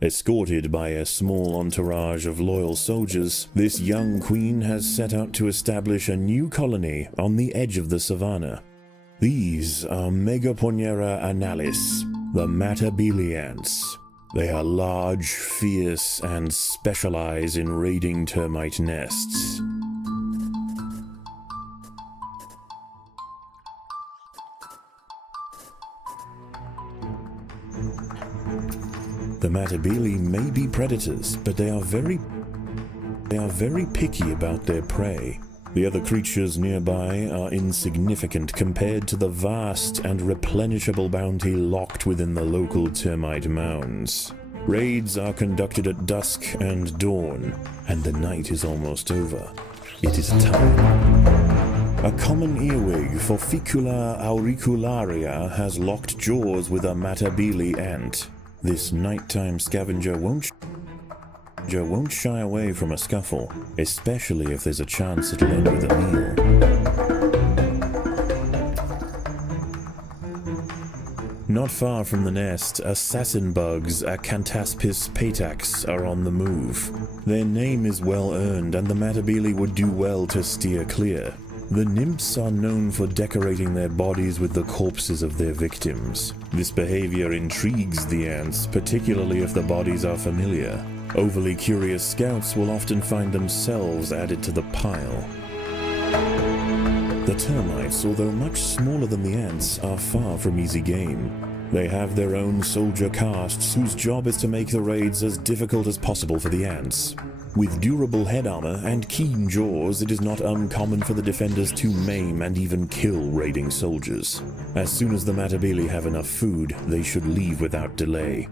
Escorted by a small entourage of loyal soldiers, this young queen has set out to establish a new colony on the edge of the savannah. These are Megaponera analis, the Matabele ants. They are large, fierce, and specialize in raiding termite nests. The Matabele may be predators, but they are very picky about their prey. The other creatures nearby are insignificant compared to the vast and replenishable bounty locked within the local termite mounds. Raids are conducted at dusk and dawn, and the night is almost over. It is time. A common earwig, Forficula auricularia, has locked jaws with a Matabele ant. This nighttime scavenger won't shy away from a scuffle, especially if there's a chance it'll end with a meal. Not far from the nest, assassin bugs, Acanthaspis patax, are on the move. Their name is well earned, and the Matabele would do well to steer clear. The nymphs are known for decorating their bodies with the corpses of their victims. This behavior intrigues the ants, particularly if the bodies are familiar. Overly curious scouts will often find themselves added to the pile. The termites, although much smaller than the ants, are far from easy game. They have their own soldier castes whose job is to make the raids as difficult as possible for the ants. With durable head armor and keen jaws, it is not uncommon for the defenders to maim and even kill raiding soldiers. As soon as the Matabele have enough food, they should leave without delay.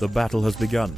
The battle has begun.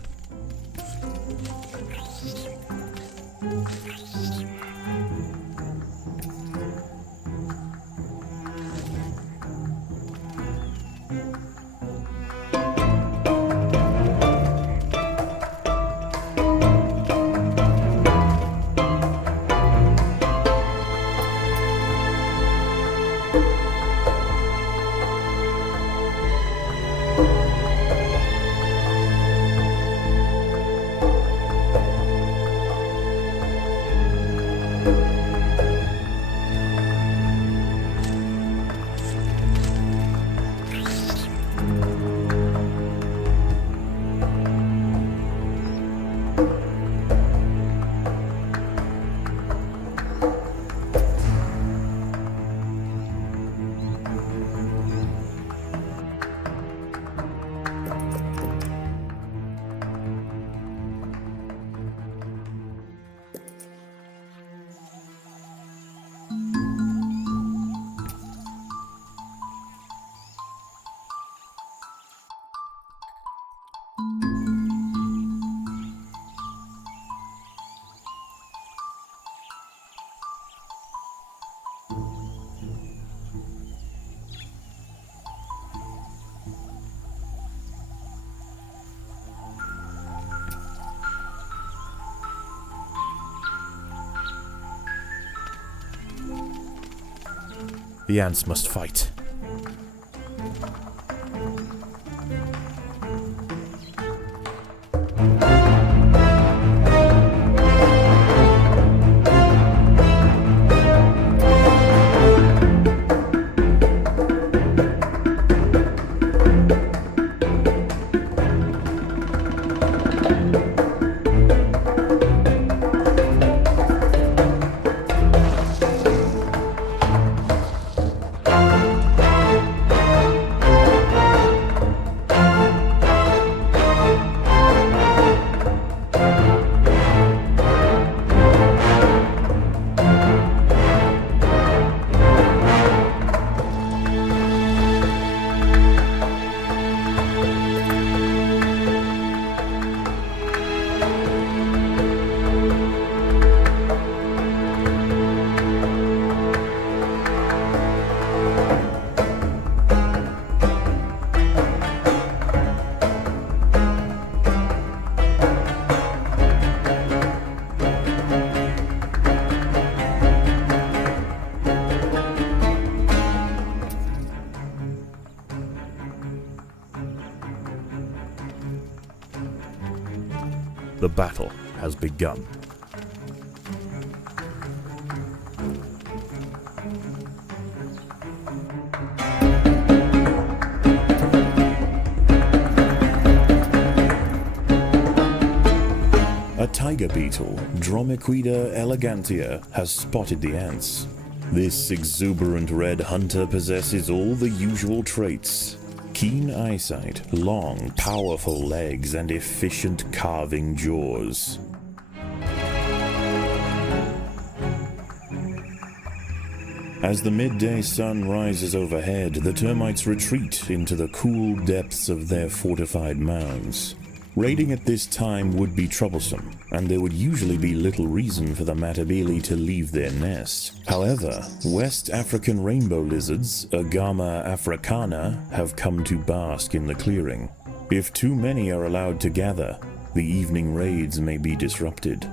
The ants must fight. The battle has begun. A tiger beetle, Dromaeoquida elegantia, has spotted the ants. This exuberant red hunter possesses all the usual traits: keen eyesight, long, powerful legs, and efficient carving jaws. As the midday sun rises overhead, the termites retreat into the cool depths of their fortified mounds. Raiding at this time would be troublesome, and there would usually be little reason for the Matabele to leave their nest. However, West African rainbow lizards, Agama africana, have come to bask in the clearing. If too many are allowed to gather, the evening raids may be disrupted.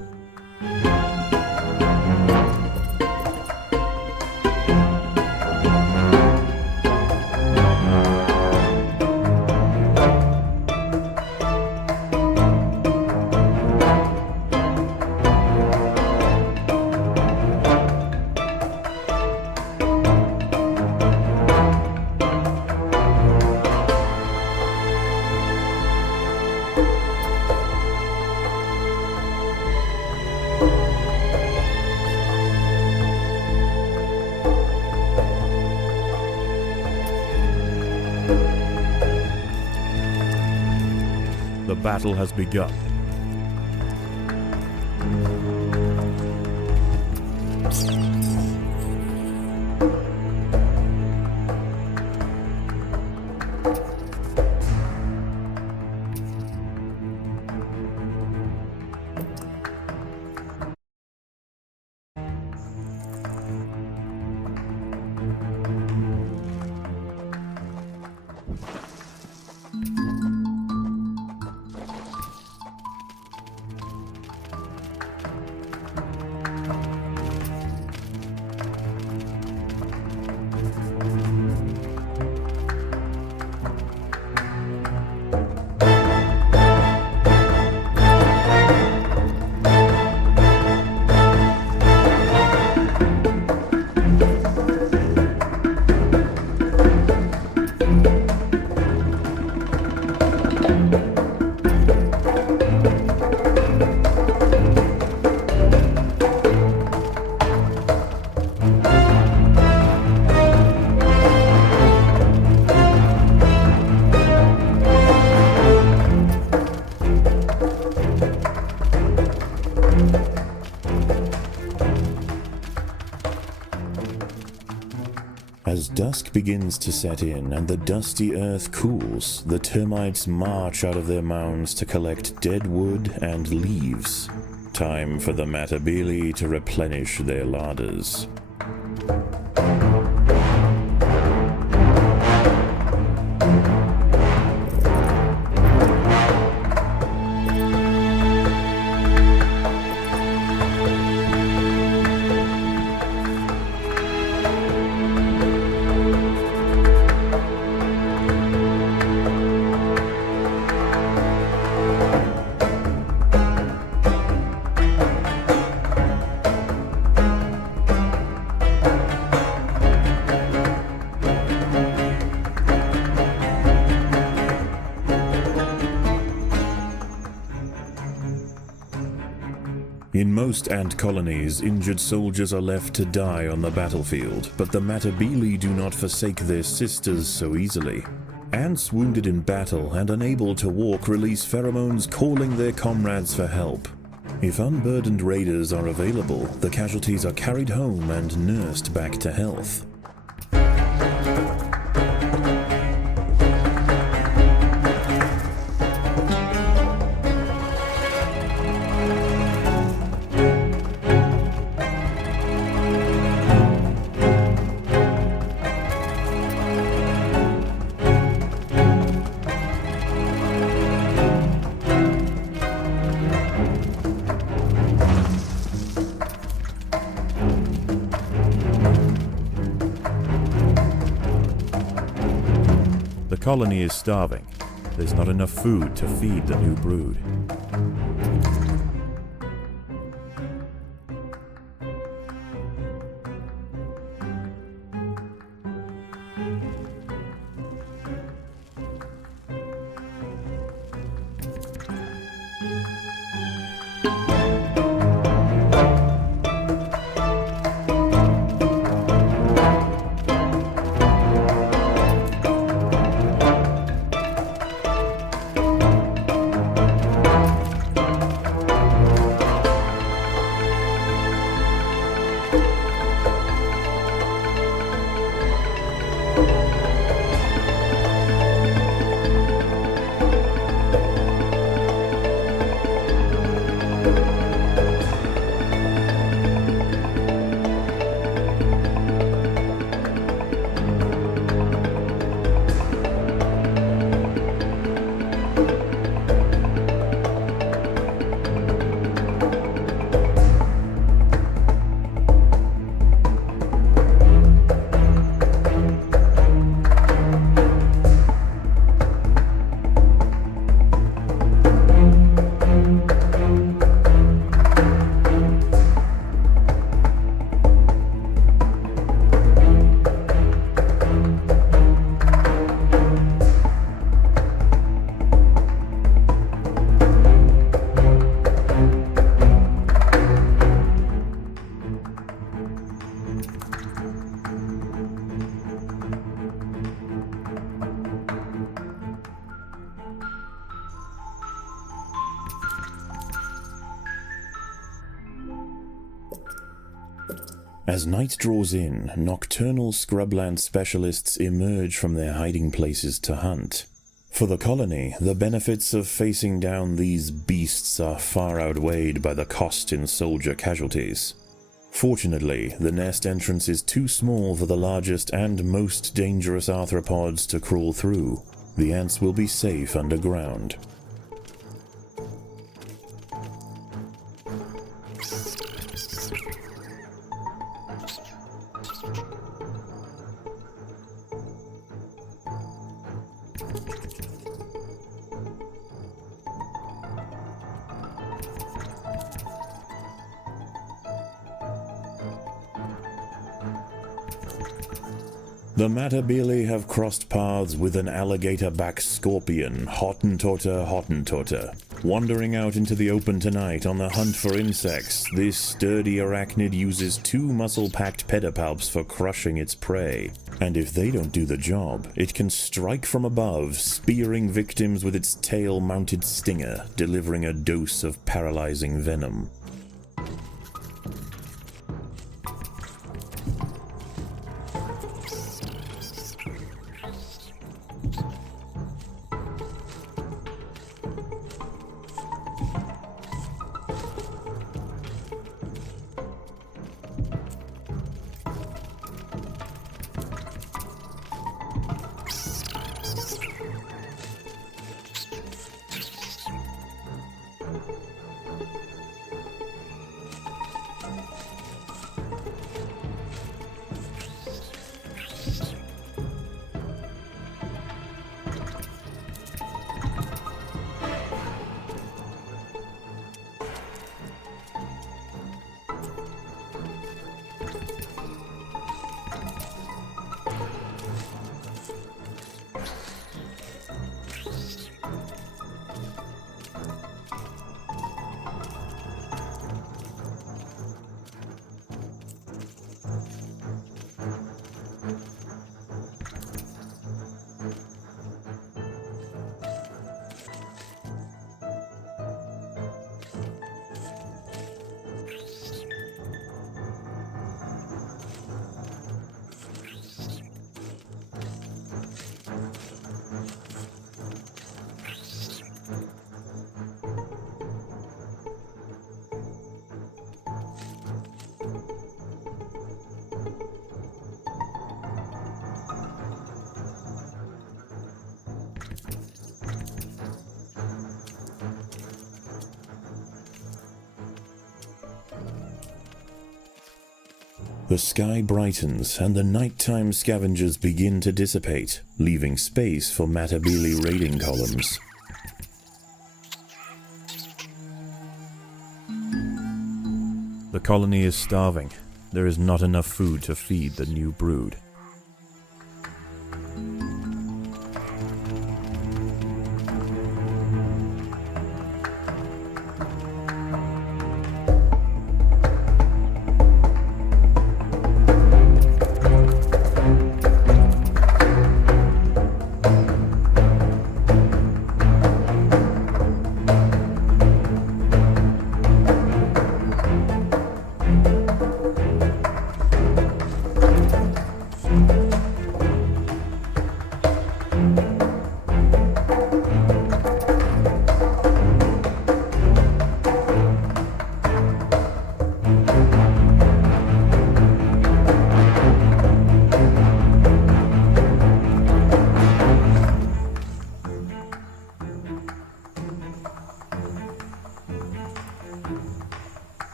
The battle has begun. As dusk begins to set in and the dusty earth cools, the termites march out of their mounds to collect dead wood and leaves. Time for the Matabele to replenish their larders. In most ant colonies, injured soldiers are left to die on the battlefield, but the Matabele do not forsake their sisters so easily. Ants wounded in battle and unable to walk release pheromones calling their comrades for help. If unburdened raiders are available, the casualties are carried home and nursed back to health. The colony is starving, there's not enough food to feed the new brood. As night draws in, nocturnal scrubland specialists emerge from their hiding places to hunt. For the colony, the benefits of facing down these beasts are far outweighed by the cost in soldier casualties. Fortunately, the nest entrance is too small for the largest and most dangerous arthropods to crawl through. The ants will be safe underground. The Matabele have crossed paths with an alligator-back scorpion, Hottentotter. Wandering out into the open tonight on the hunt for insects, this sturdy arachnid uses 2 muscle-packed pedipalps for crushing its prey. And if they don't do the job, it can strike from above, spearing victims with its tail-mounted stinger, delivering a dose of paralyzing venom. The sky brightens and the nighttime scavengers begin to dissipate, leaving space for Matabele raiding columns. The colony is starving. There is not enough food to feed the new brood.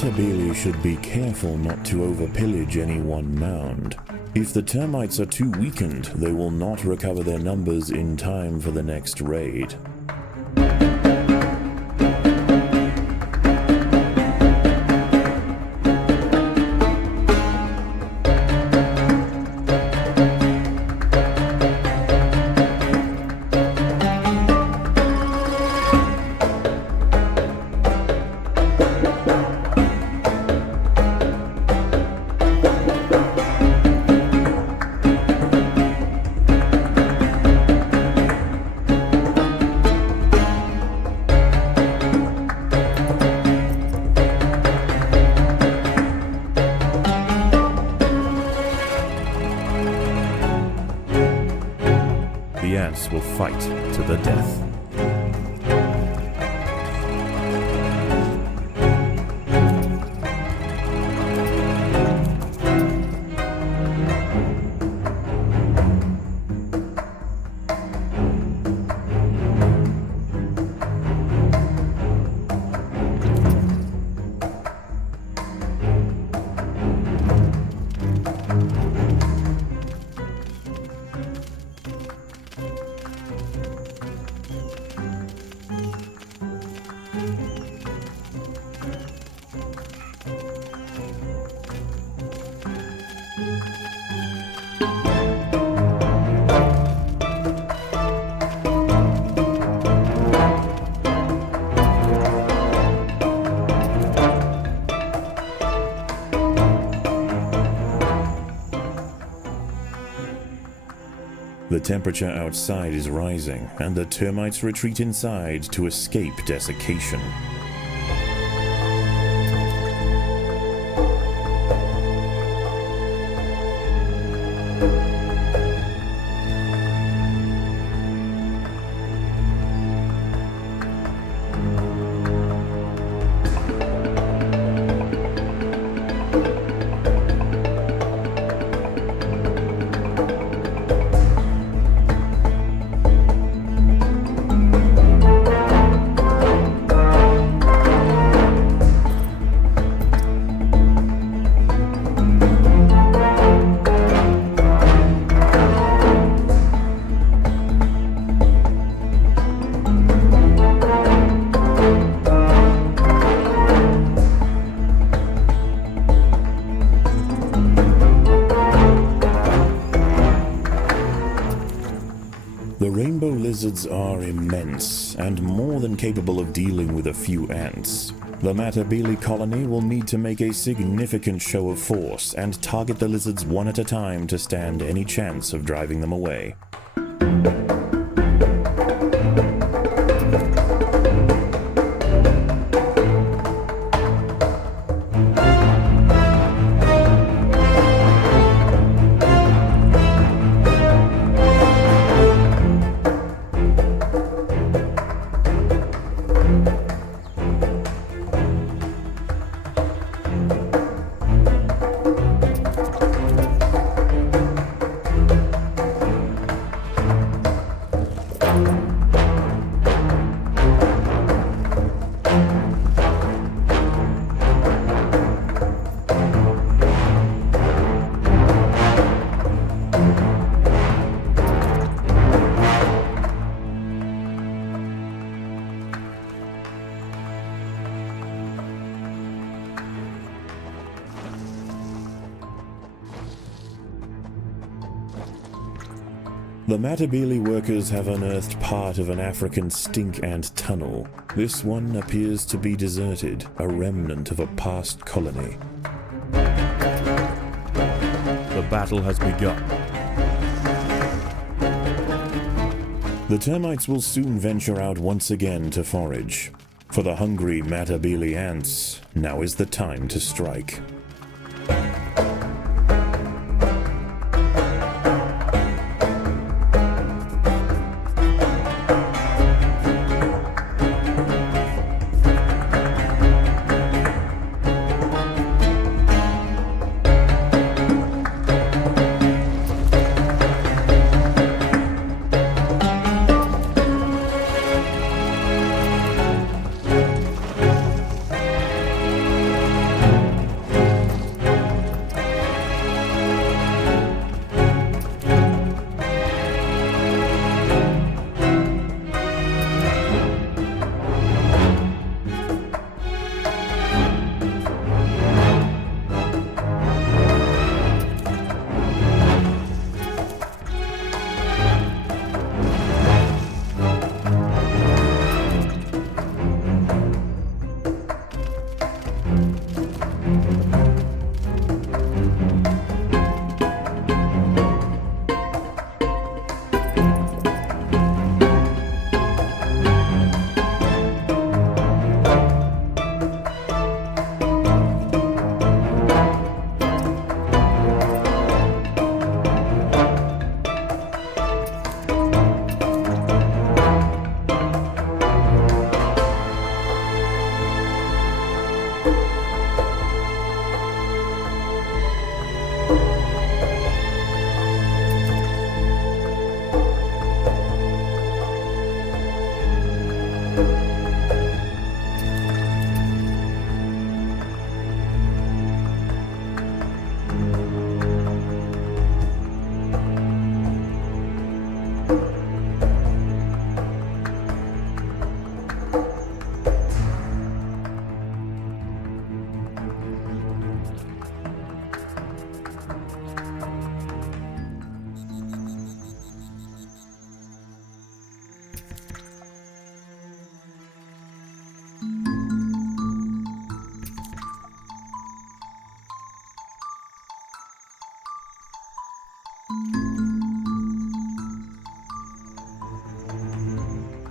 Matabele should be careful not to overpillage any one mound. If the termites are too weakened, they will not recover their numbers in time for the next raid. The ants will fight to the death. The temperature outside is rising, and the termites retreat inside to escape desiccation. The rainbow lizards are immense, and more than capable of dealing with a few ants. The Matabele colony will need to make a significant show of force and target the lizards one at a time to stand any chance of driving them away. The Matabele workers have unearthed part of an African stink ant tunnel. This one appears to be deserted, a remnant of a past colony. The battle has begun. The termites will soon venture out once again to forage. For the hungry Matabele ants, now is the time to strike.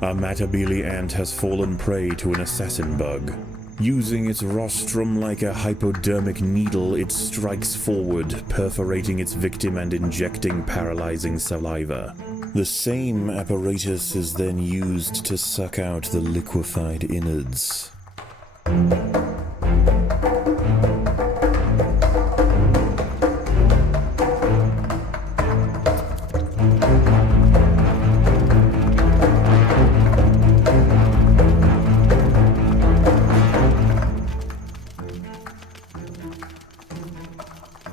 A Matabele ant has fallen prey to an assassin bug. Using its rostrum like a hypodermic needle, it strikes forward, perforating its victim and injecting paralyzing saliva. The same apparatus is then used to suck out the liquefied innards.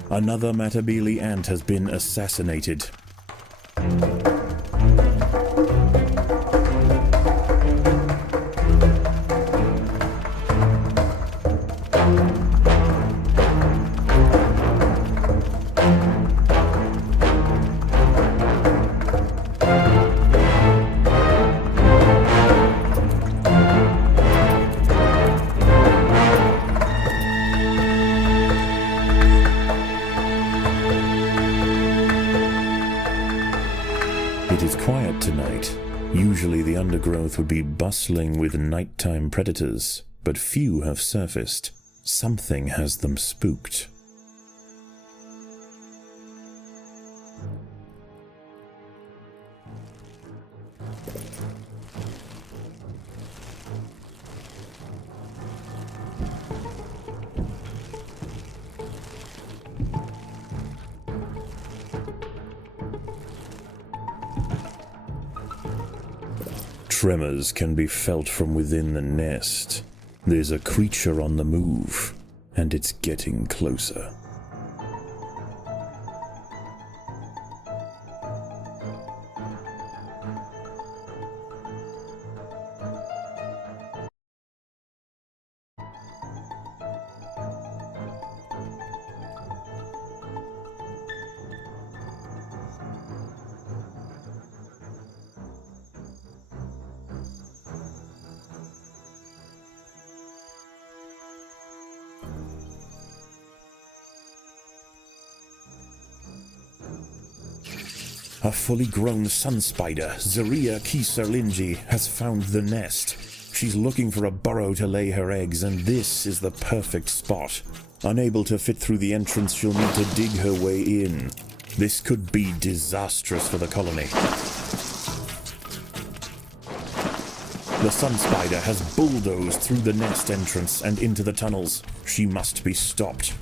Another Matabele ant has been assassinated. It is quiet tonight. Usually the Undergrowth would be bustling with nighttime predators, but few have surfaced. Something has them spooked. Tremors can be felt from within the nest. There's a creature on the move, and it's getting closer. A fully grown sun spider, Zaria Kiserlinji, has found the nest. She's looking for a burrow to lay her eggs, and this is the perfect spot. Unable to fit through the entrance, she'll need to dig her way in. This could be disastrous for the colony. The sun spider has bulldozed through the nest entrance and into the tunnels. She must be stopped.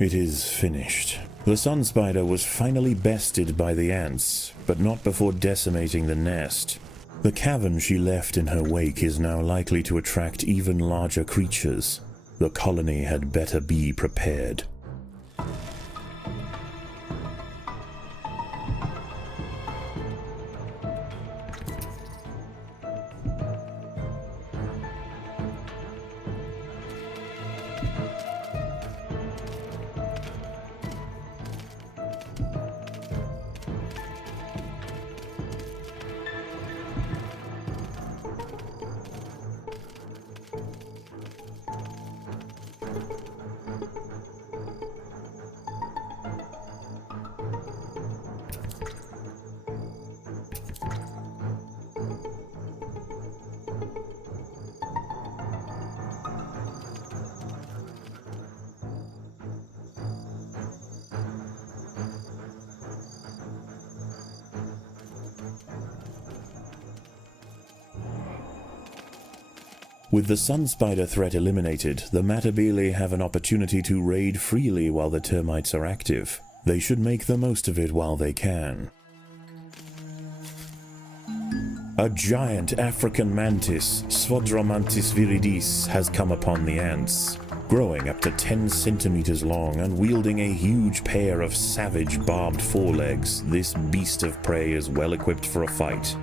It is finished. The sun spider was finally bested by the ants, but not before decimating the nest. The cavern she left in her wake is now likely to attract even larger creatures. The colony had better be prepared. With the sun spider threat eliminated, the Matabele have an opportunity to raid freely while the termites are active. They should make the most of it while they can. A giant African mantis, Sphodromantis viridis, has come upon the ants. Growing up to 10 centimeters long and wielding a huge pair of savage barbed forelegs, this beast of prey is well equipped for a fight.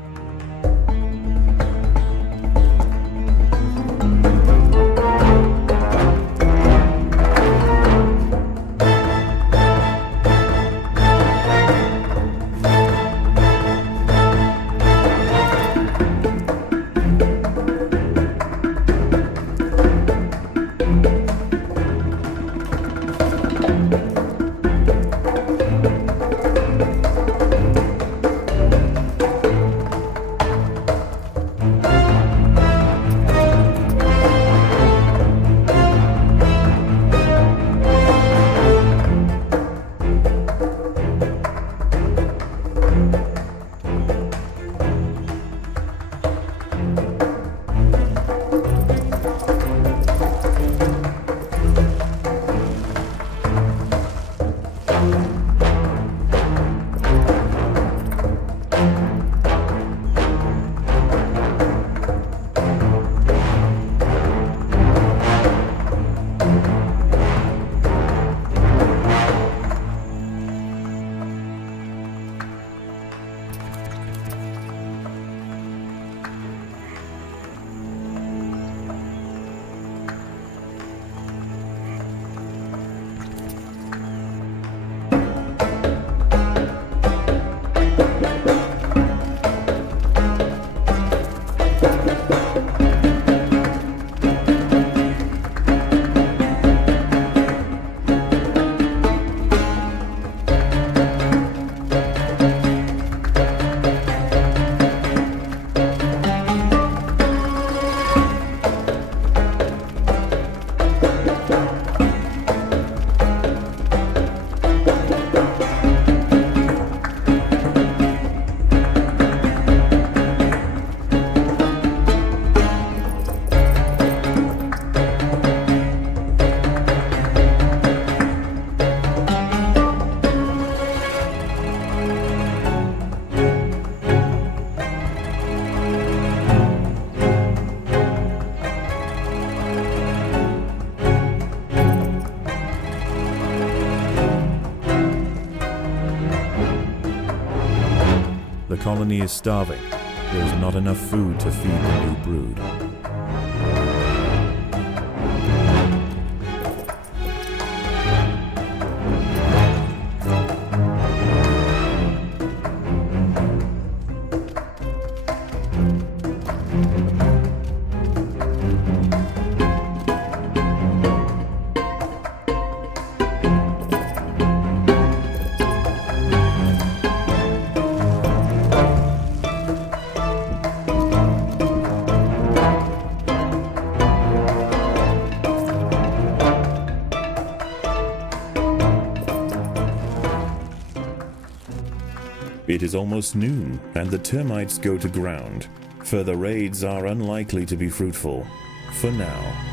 The colony is starving. There is not enough food to feed the new brood. It is almost noon, and the termites go to ground. Further raids are unlikely to be fruitful. For now.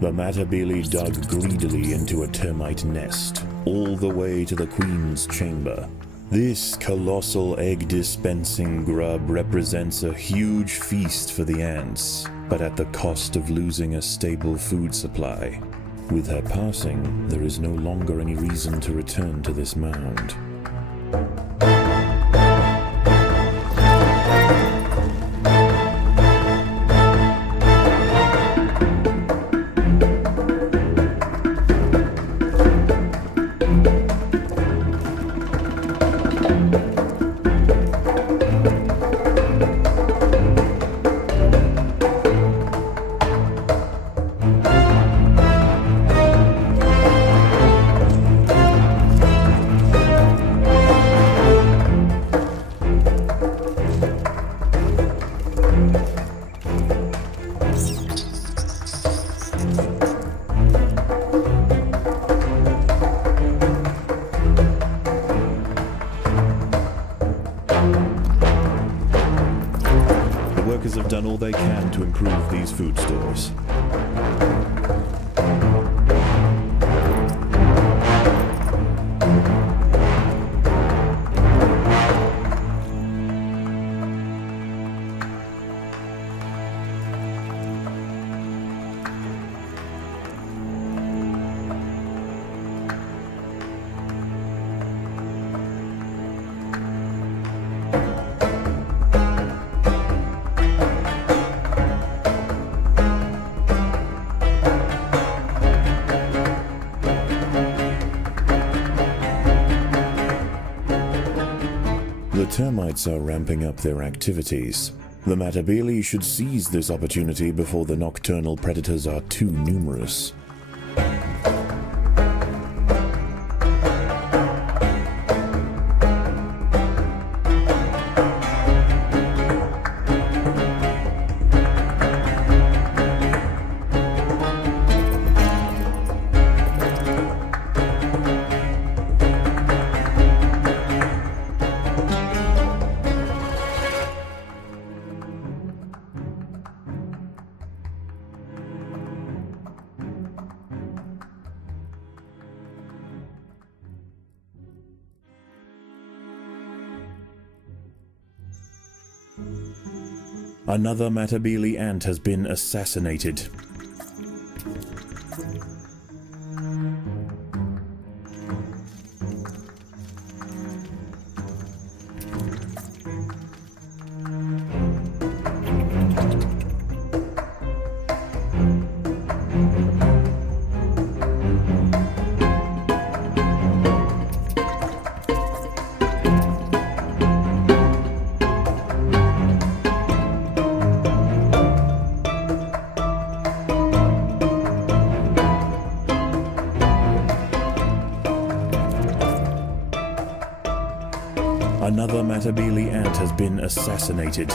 The Matabele dug greedily into a termite nest, all the way to the queen's chamber. This colossal egg-dispensing grub represents a huge feast for the ants, but at the cost of losing a stable food supply. With her passing, there is no longer any reason to return to this mound. Have done all they can to improve these food stores. The termites are ramping up their activities. The Matabele should seize this opportunity before the nocturnal predators are too numerous. Another Matabele ant has been assassinated. Another Matabele ant has been assassinated.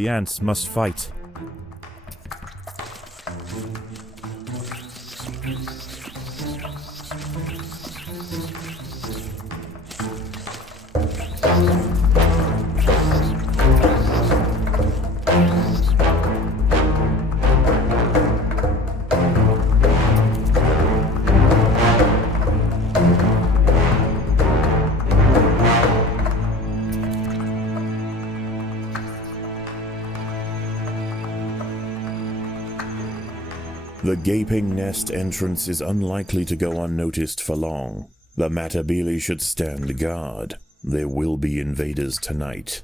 The ants must fight. The gaping nest entrance is unlikely to go unnoticed for long. The Matabele should stand guard. There will be invaders tonight.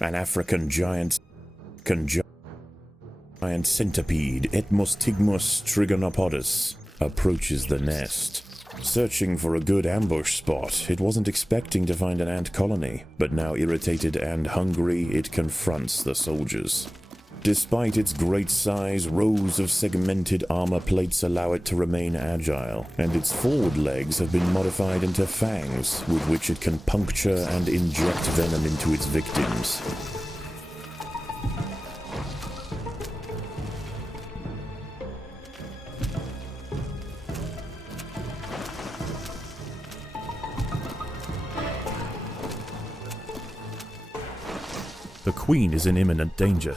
An African giant centipede, Etmostigmus trigonopodus, approaches the nest. Searching for a good ambush spot, it wasn't expecting to find an ant colony, but now irritated and hungry, it confronts the soldiers. Despite its great size, rows of segmented armor plates allow it to remain agile, and its forward legs have been modified into fangs, with which it can puncture and inject venom into its victims. The queen is in imminent danger.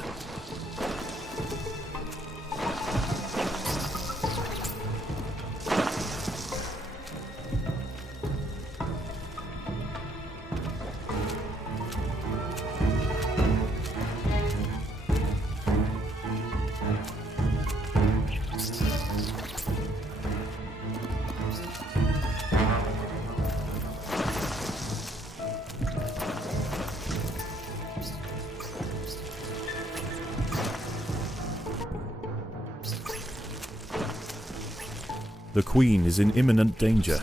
The queen is in imminent danger.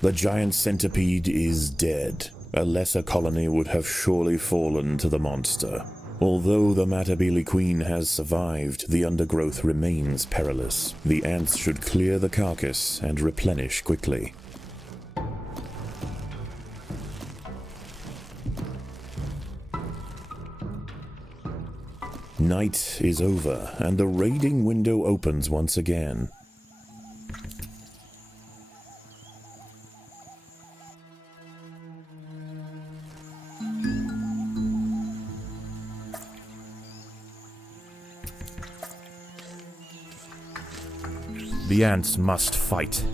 The giant centipede is dead. A lesser colony would have surely fallen to the monster. Although the Matabele queen has survived, the undergrowth remains perilous. The ants should clear the carcass and replenish quickly. Night is over, and the raiding window opens once again. The ants must fight.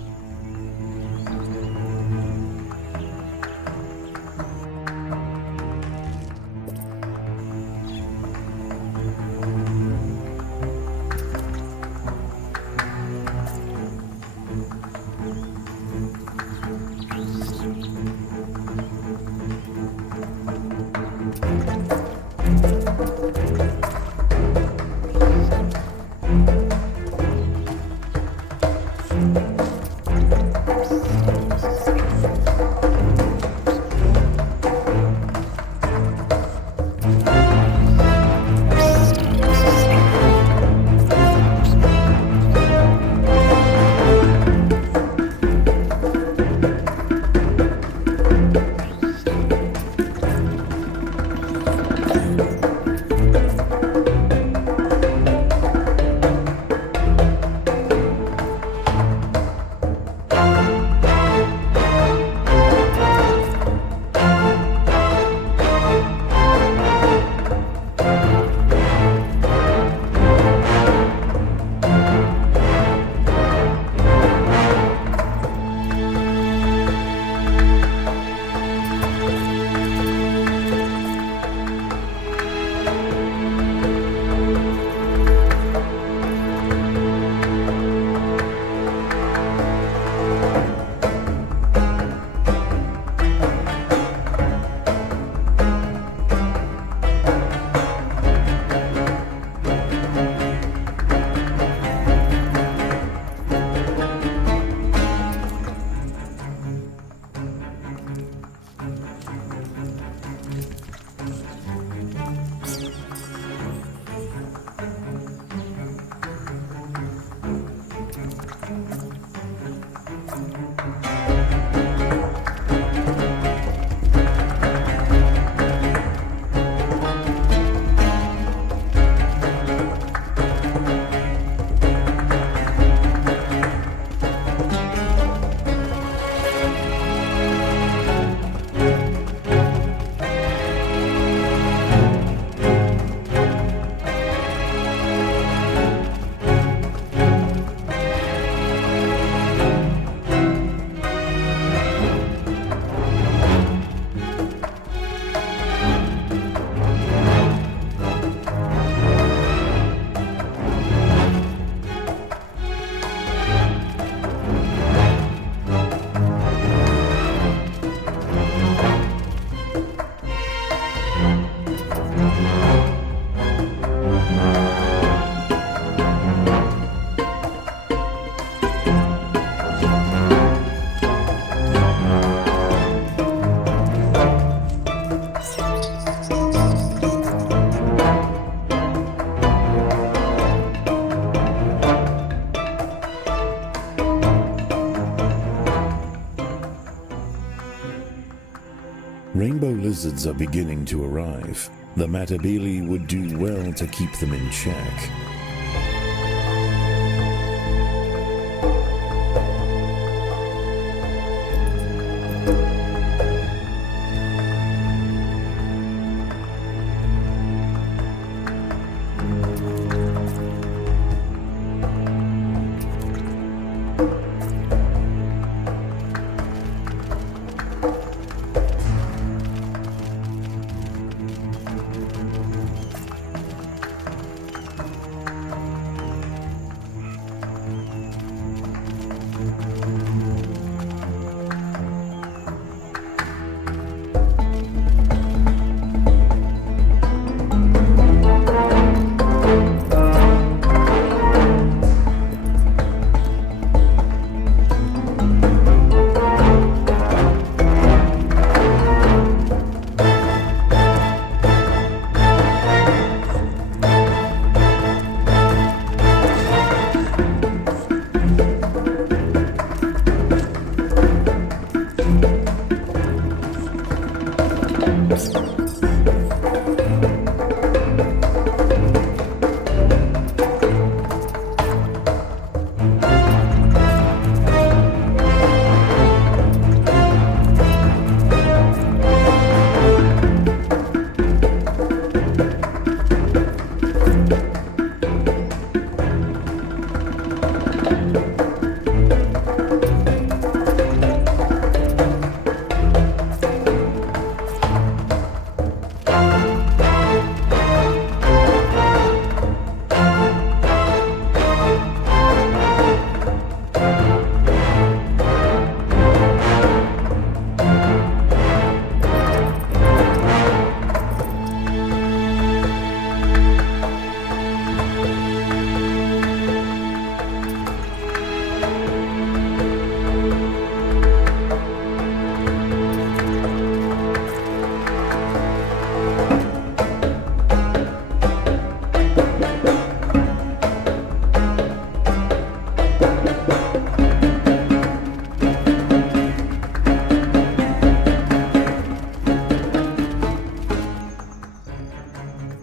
Rainbow lizards are beginning to arrive. The Matabele would do well to keep them in check.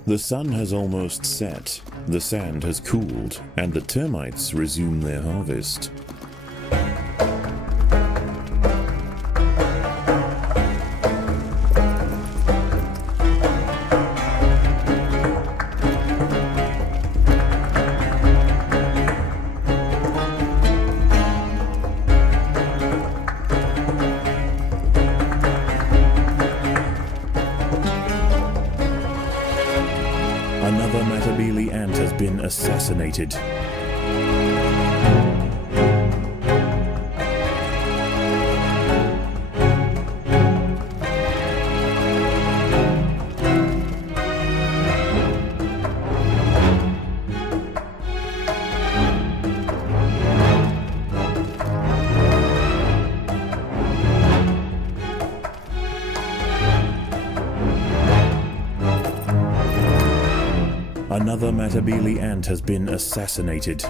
The sun has almost set, the sand has cooled, and the termites resume their harvest. Another Matabele ant has been assassinated. Another Matabele ant has been assassinated.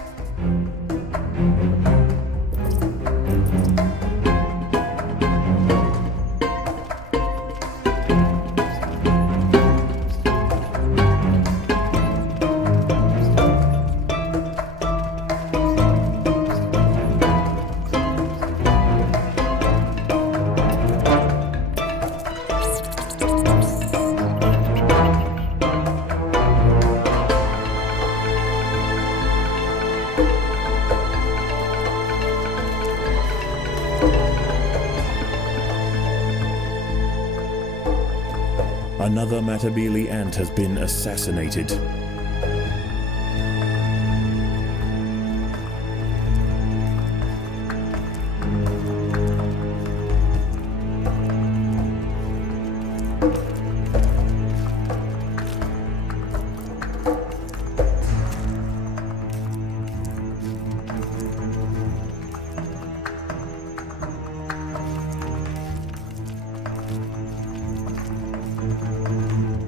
Another Matabele ant has been assassinated.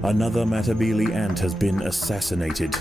Another Matabele ant has been assassinated.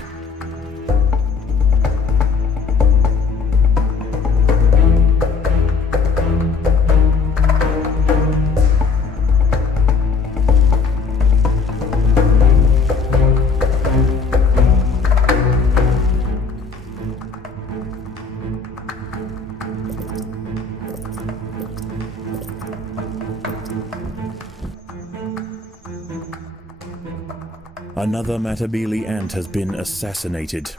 Another Matabele ant has been assassinated.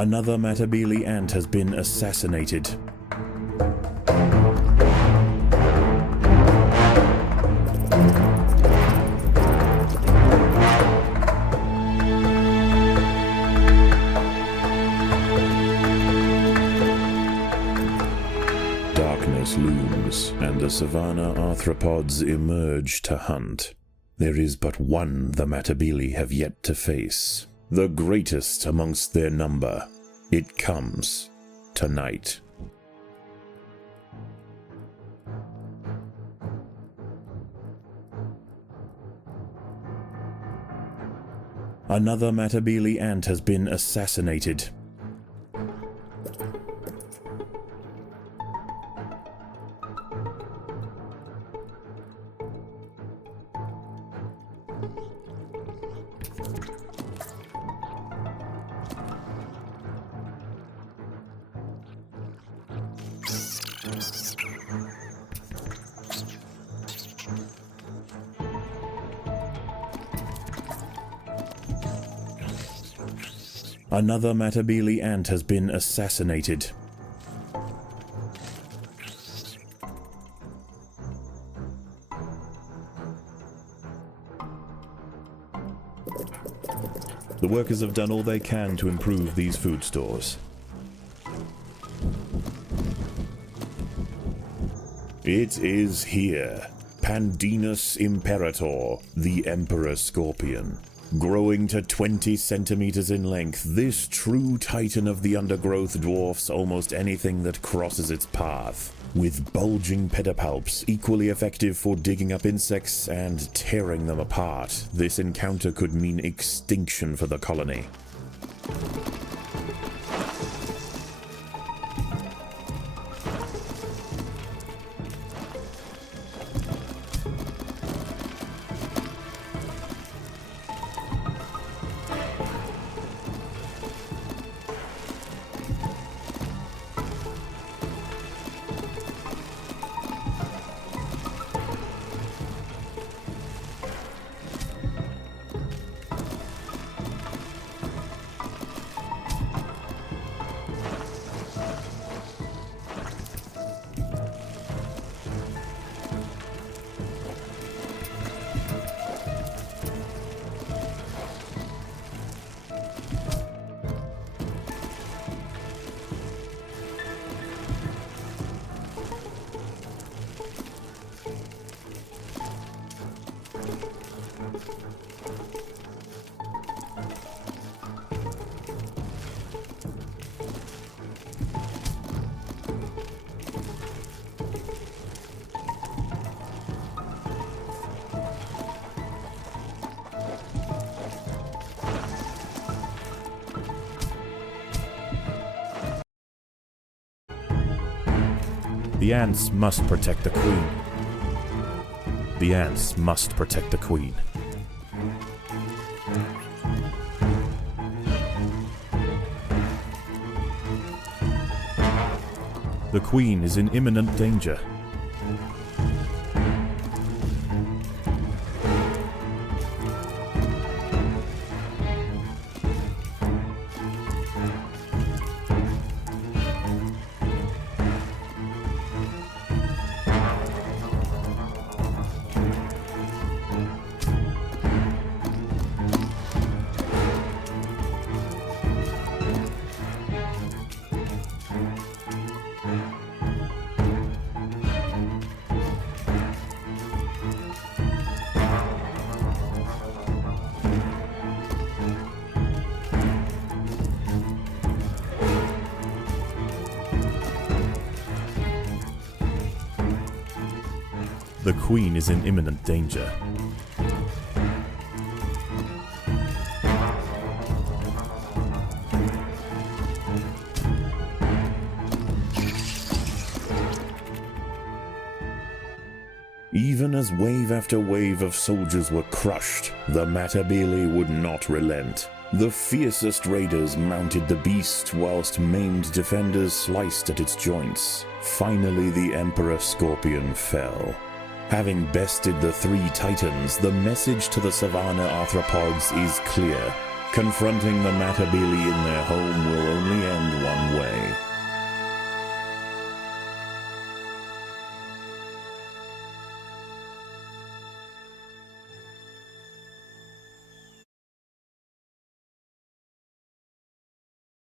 Another Matabele ant has been assassinated. Darkness looms, and the savanna arthropods emerge to hunt. There is but one the Matabele have yet to face. The greatest amongst their number. It comes tonight. Another Matabele ant has been assassinated. Another Matabele ant has been assassinated. The workers have done all they can to improve these food stores. It is here. Pandinus Imperator, the Emperor Scorpion. Growing to 20 centimeters in length, this true titan of the undergrowth dwarfs almost anything that crosses its path. With bulging pedipalps, equally effective for digging up insects and tearing them apart, this encounter could mean extinction for the colony. The ants must protect the queen. The ants must protect the queen. The queen is in imminent danger. The queen is in imminent danger. Even as wave after wave of soldiers were crushed, the Matabele would not relent. The fiercest raiders mounted the beast, whilst maimed defenders sliced at its joints. Finally, the Emperor Scorpion fell. Having bested the three titans, the message to the Savanna arthropods is clear. Confronting the Matabele in their home will only end